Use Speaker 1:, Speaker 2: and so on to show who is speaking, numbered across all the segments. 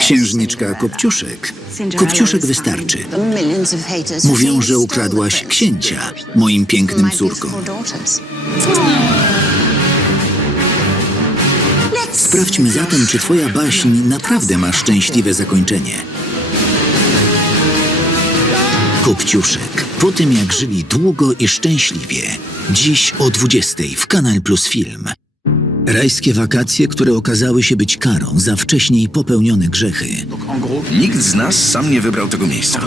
Speaker 1: Księżniczka Kopciuszek. Kopciuszek wystarczy. Mówią, że ukradłaś księcia moim pięknym córkom. Sprawdźmy zatem, czy twoja baśń naprawdę ma szczęśliwe zakończenie. Kopciuszek. Po tym, jak żyli długo i szczęśliwie. Dziś o 20 w Kanal Plus Film. Rajskie wakacje, które okazały się być karą za wcześniej popełnione grzechy.
Speaker 2: Nikt z nas sam nie wybrał tego miejsca.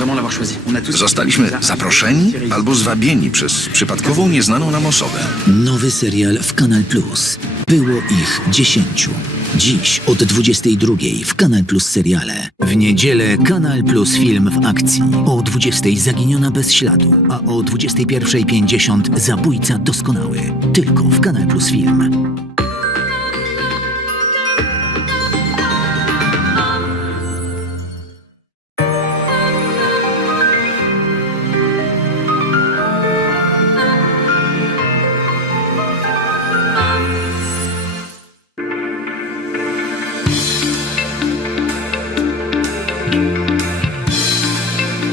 Speaker 2: Zostaliśmy zaproszeni albo zwabieni przez przypadkową, nieznaną nam osobę.
Speaker 1: Nowy serial w Kanal Plus. Było ich dziesięciu. Dziś od 22 w Kanal Plus seriale. W niedzielę Kanal Plus film w akcji. O 20 zaginiona bez śladu, a o 21.50 zabójca doskonały. Tylko w Kanal Plus film. Thank you.